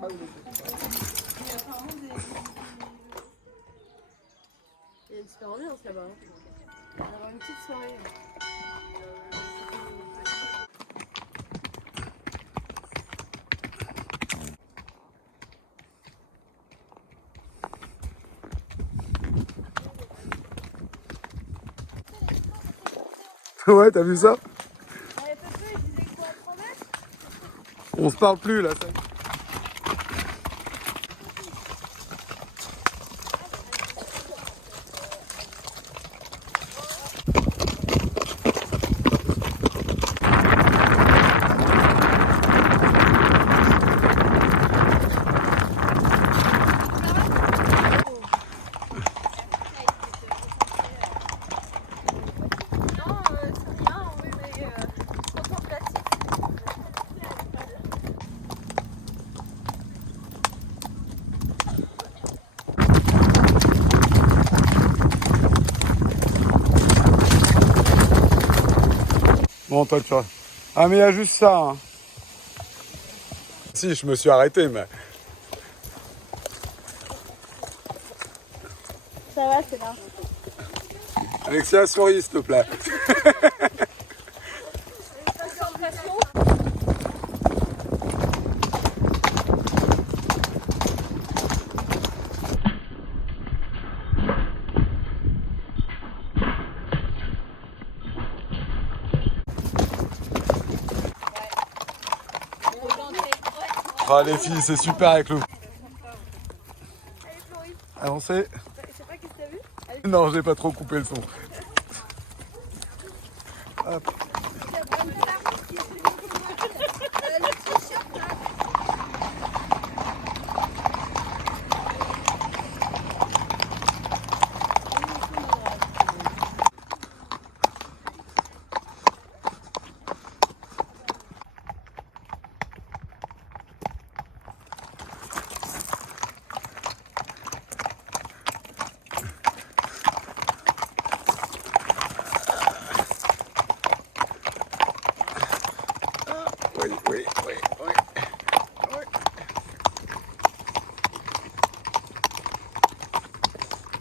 Il y a une super ambiance là-bas. On va avoir une petite soirée. Ouais, t'as vu ça? Ouais, Pepeux, il disait quoi, 3 mètres? On se parle plus là. Ça. Bon, toi, tu vois. Ah, mais il y a juste ça. Hein. Si, je me suis arrêté, mais. Ça va, c'est là. Alexia, souris, s'il te plaît. Ah, les filles, c'est super avec nous. Avancez. Je sais pas qu'est-ce que t'as vu. Non, j'ai pas trop coupé le son. Hop. Oui, oui, oui, oui.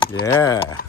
Yeah.